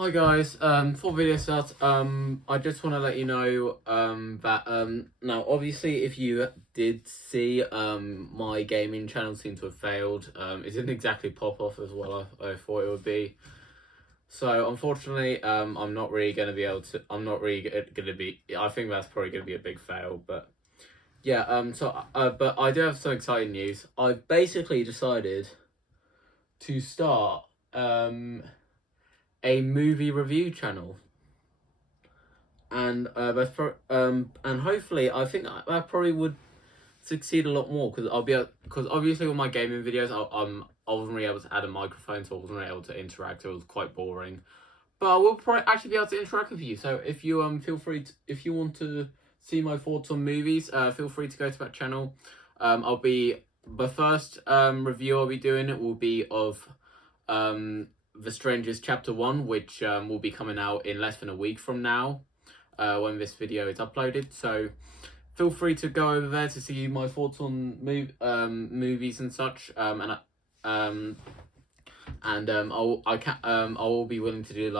Hi guys, before video starts, I just want to let you know, that, now obviously if you did see, my gaming channel seemed to have failed, it didn't exactly pop off as well I thought it would be, so unfortunately, I'm not really going to be able to, I'm not really going to be, I think that's probably going to be a big fail, but yeah, but I do have some exciting news. I've basically decided to start, a movie review channel, and and hopefully I think I probably would succeed a lot more because because obviously with my gaming videos I wasn't really able to add a microphone, so I wasn't really able to interact. It was quite boring, but I will probably actually be able to interact with you. So if you feel free to, if you want to see my thoughts on movies, feel free to go to that channel. I'll be the first review I'll be doing will be of The Strangers Chapter 1, which will be coming out in less than a week from now, when this video is uploaded. So feel free to go over there to see my thoughts on movies and such. I will be willing to do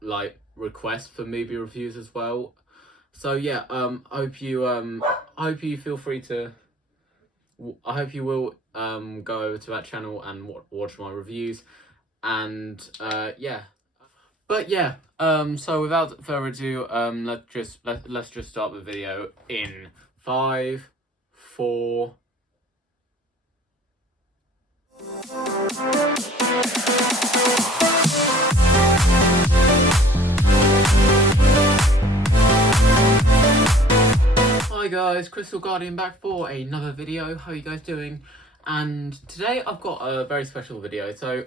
like requests for movie reviews as well. So yeah, I hope you feel free to. I hope you will go over to that channel and watch my reviews, and yeah. But yeah, so without further ado, let's just start the video in 5, 4. Hi guys, Crystal Guardian back for another video. How are you guys doing? And today I've got a very special video. So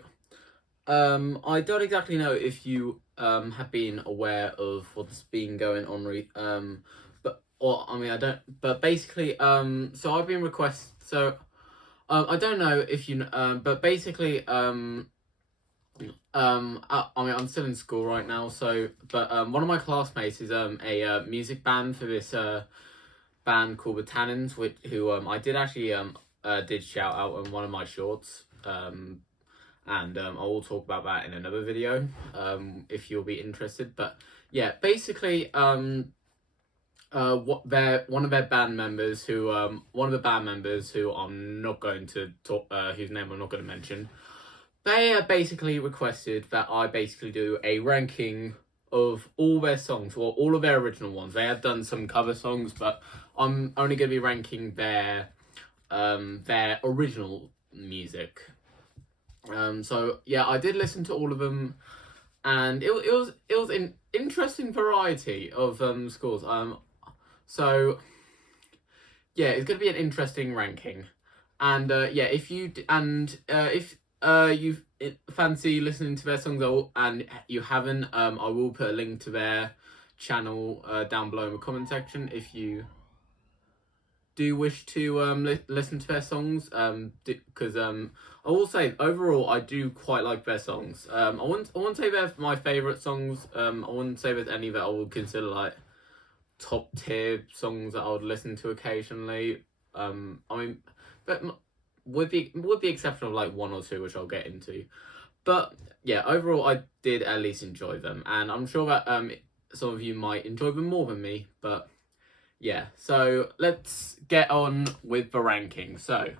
I don't exactly know if you have been aware of what's been going on I don't, but basically so I've been I don't know if you but basically I mean I'm still in school right now, so but one of my classmates is a music band for this band called the Tannens, who I did actually did shout out in one of my shorts, and I will talk about that in another video if you'll be interested. But yeah, basically one of their band members who I'm not going to talk, whose name I'm not going to mention, they basically requested that I basically do a ranking of all their songs, or all of their original ones. They have done some cover songs, but I'm only going to be ranking their original music. So yeah, I did listen to all of them, and it was an interesting variety of scores. So yeah, it's going to be an interesting ranking, and yeah, if you fancy listening to their songs, and you haven't, I will put a link to their channel down below in the comment section if you do wish to listen to their songs, because I will say overall I do quite like their songs. I wouldn't say they're my favourite songs. I wouldn't say there's any that I would consider like top tier songs that I would listen to occasionally. I mean, but with the exception of like one or two, which I'll get into. But yeah, overall I did at least enjoy them, and I'm sure that some of you might enjoy them more than me. But yeah, so let's get on with the ranking. So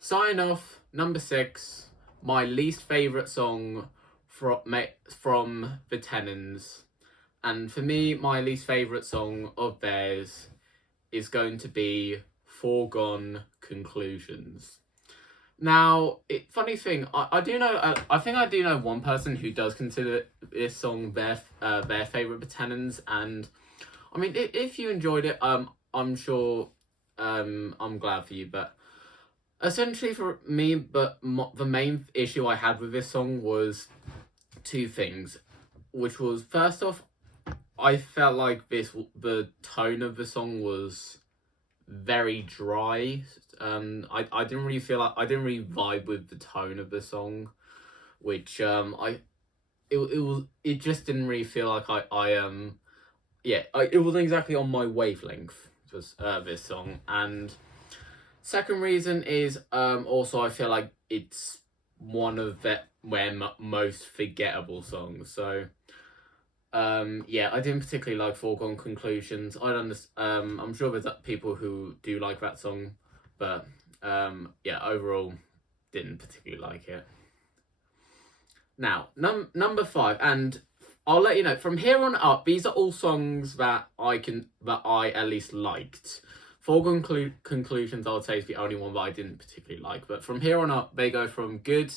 sign off, number 6, my least favourite song from the Tannens. And for me, my least favourite song of theirs is going to be Foregone Conclusions. Now, funny thing, I do know, I think I do know one person who does consider this song their favourite Tannens, and I mean, if you enjoyed it, I'm sure, I'm glad for you. But essentially for me, the main issue I had with this song was two things, which was, first off, I felt like the tone of the song was very dry. I didn't really feel like, I didn't really vibe with the tone of the song, which it just didn't really feel like it wasn't exactly on my wavelength, this song. And second reason is also I feel like it's one of their most forgettable songs. So yeah, I didn't particularly like Foregone Conclusions. I'm sure there's people who do like that song, but yeah, overall didn't particularly like it. Now, number 5, and I'll let you know from here on up. These are all songs that I at least liked. Foregone Conclusions, I would say, is the only one that I didn't particularly like. But from here on up, they go from good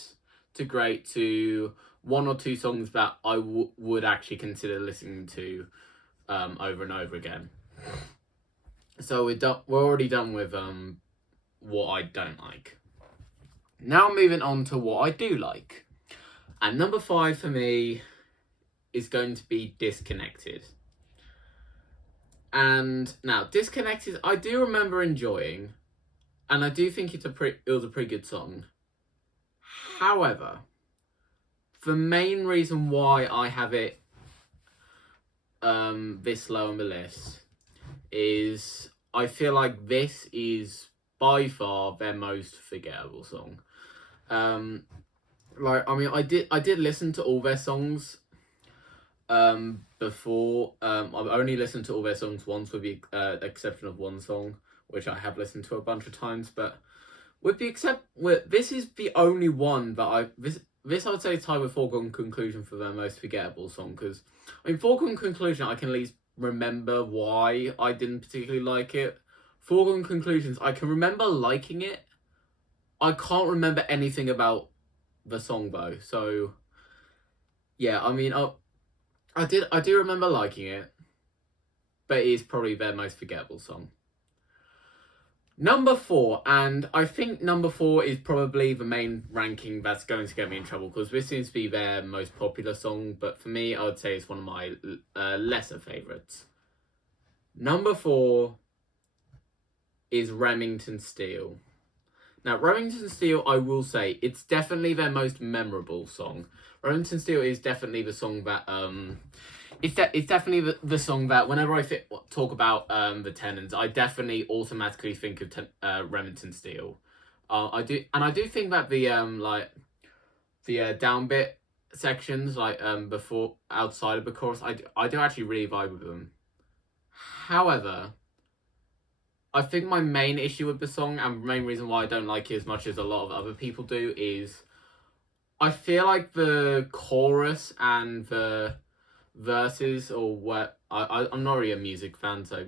to great to one or two songs that I would actually consider listening to over and over again. So we're already done with what I don't like. Now moving on to what I do like. And number 5 for me is going to be Disconnected. And now, Disconnected, I do remember enjoying, and I do think it was a pretty good song. However, the main reason why I have it this low on the list is I feel like this is by far their most forgettable song. I did listen to all their songs before. I've only listened to all their songs once, with the exception of one song, which I have listened to a bunch of times. But this is the only one that this I would say is tied with Foregone Conclusion for their most forgettable song. Because Foregone Conclusion, I can at least remember why I didn't particularly like it. Foregone Conclusions, I can remember liking it. I can't remember anything about the song though. So yeah, I do remember liking it, but it is probably their most forgettable song. Number 4, and I think number 4 is probably the main ranking that's going to get me in trouble, because this seems to be their most popular song, but for me, I would say it's one of my lesser favourites. Number 4 is Remington Steele. Now, Remington Steele, I will say, it's definitely their most memorable song. Remington Steele is definitely the song that it's definitely the song that whenever I talk about the Tannens, I definitely automatically think of Remington Steele. I do think that the downbeat sections, before, outside of the chorus, I do actually really vibe with them. However, I think my main issue with the song, and the main reason why I don't like it as much as a lot of other people do, is I feel like the chorus and the verses, or what I'm not really a music fan, so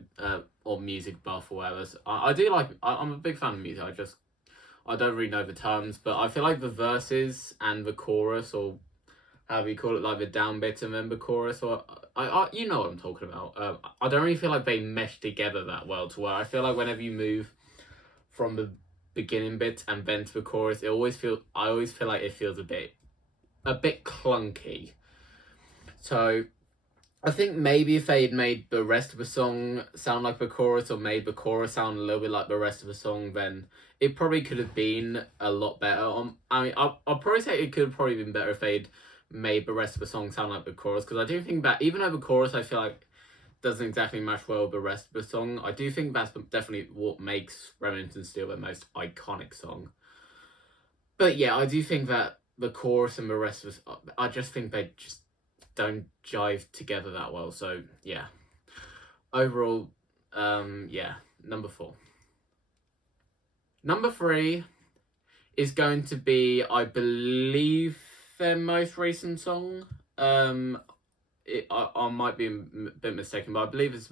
or music buff or whatever. So I'm a big fan of music. I don't really know the terms, but I feel like the verses and the chorus, or however you call it, like the downbeat and then the chorus, or you know what I'm talking about. I don't really feel like they mesh together that well, to where I feel like whenever you move from the beginning bit and then to the chorus, I always feel like it feels a bit clunky. So I think maybe if they'd made the rest of the song sound like the chorus, or made the chorus sound a little bit like the rest of the song, then it probably could have been a lot better. I'll probably say it could have probably been better if they'd made the rest of the song sound like the chorus, because I do think that even though the chorus I feel like doesn't exactly match well with the rest of the song, I do think that's definitely what makes Remington Steele their most iconic song. But yeah, I do think that the chorus and the rest of I just think they just don't jive together that well. So yeah, overall, yeah, number 4. Number 3 is going to be, I believe, their most recent song. I might be a bit mistaken, but I believe it's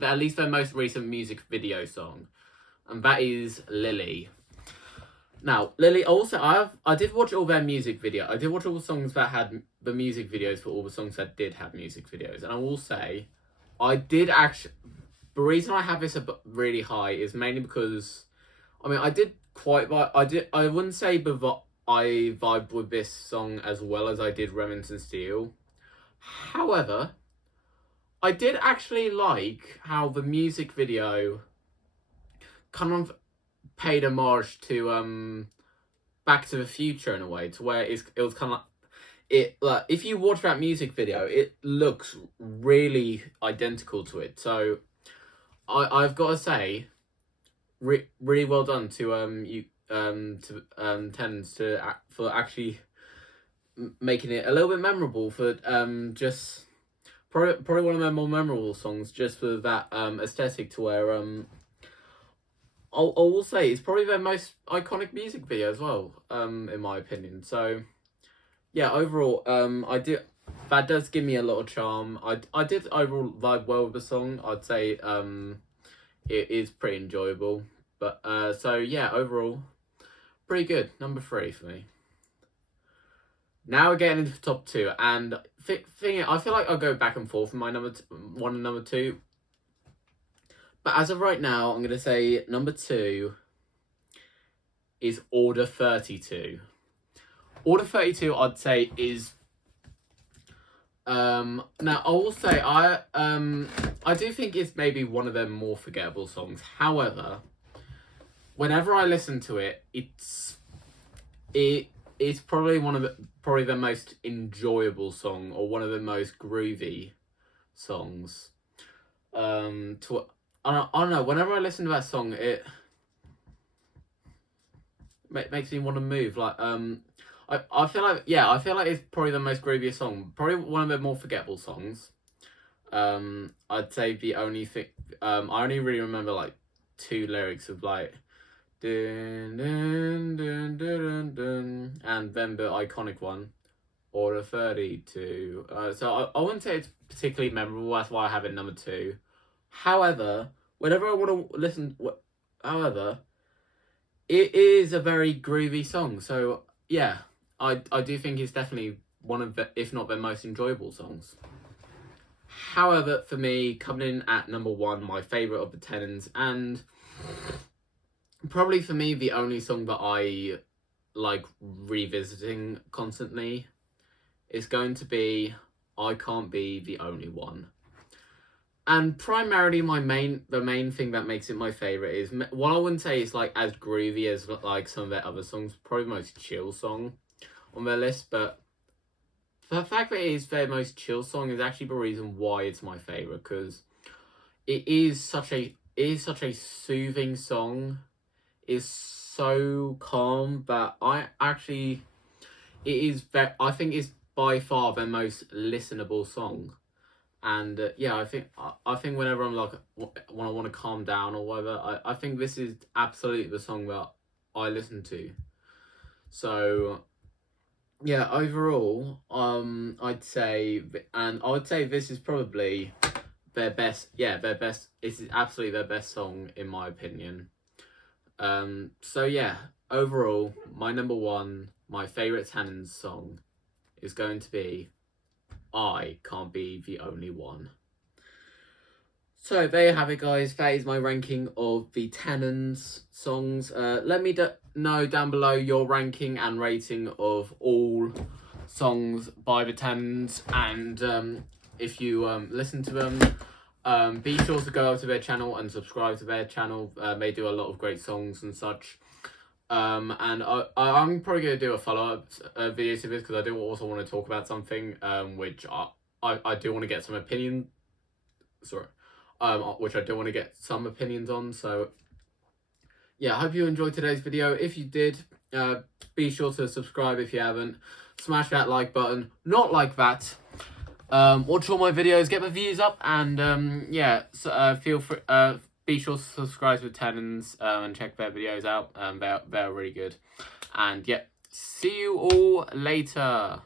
at least their most recent music video song, and that is Lily. Now, Lily, also, I did watch all their music video. I did watch all the songs that had the music videos for all the songs that did have music videos. And I will say, the reason I have this really high is mainly because, I wouldn't say I vibed with this song as well as I did Remington Steele. However, I did actually like how the music video kind of paid homage to Back to the Future in a way, to where it was kind of if you watch that music video, it looks really identical to it. So I've got to say, really well done to Tannens for actually making it a little bit memorable for just probably one of their more memorable songs, just for that aesthetic to where I will say it's probably their most iconic music video as well, in my opinion. So yeah, overall, that does give me a lot of charm. I did overall vibe well with the song. I'd say it is pretty enjoyable. But so yeah, overall, pretty good. Number 3 for me. Now we're getting into the top 2, and I feel like I'll go back and forth with my number 1 and number 2. But as of right now, I'm gonna say number 2 is Order 32. Order 32, I'd say, is now I will say I do think it's maybe one of their more forgettable songs. However, whenever I listen to it, it's probably the most enjoyable song, or one of the most groovy songs. I don't know. Whenever I listen to that song, it makes me want to move. Like I feel like it's probably the most grooviest song. Probably one of the more forgettable songs. I'd say the only thing I only really remember like 2 lyrics of like dun dun dun dun dun, and then the iconic one, Order 32. So I wouldn't say it's particularly memorable. That's why I have it number 2. However, whenever I want to listen, it is a very groovy song. So yeah, I do think it's definitely one of the, if not the most enjoyable songs. However, for me, coming in at number 1, my favourite of the Tannens, and probably for me the only song that I like revisiting constantly, is going to be I Can't Be the Only One. And primarily the main thing that makes it my favourite is, well, I wouldn't say it's like as groovy as like some of their other songs, probably the most chill song on their list, but the fact that it is their most chill song is actually the reason why it's my favourite, because it is such a soothing song. It's so calm that I think it's by far their most listenable song. And yeah, I think whenever I'm like, when I want to calm down or whatever, I think this is absolutely the song that I listen to. So yeah, overall, I'd say this is probably their best. Yeah, their best. This is absolutely their best song in my opinion. So yeah, overall, my number 1, my favourite Tannens song, is going to be I Can't Be the Only One. So there you have it, guys. That is my ranking of the Tannens songs. Let me know down below your ranking and rating of all songs by the Tannens, and if you listen to them, be sure to go over to their channel and subscribe to their channel. They do a lot of great songs and such. And I'm probably going to do a follow-up video to this, because I do also want to talk about something which I do want to get some opinion. Which I do want to get some opinions on. So yeah, I hope you enjoyed today's video. If you did, be sure to subscribe if you haven't. Smash that like button. Not like that. Watch all my videos, get my views up, and yeah, so, feel free. Be sure to subscribe to Tannens and check their videos out. They're really good. And yeah, see you all later.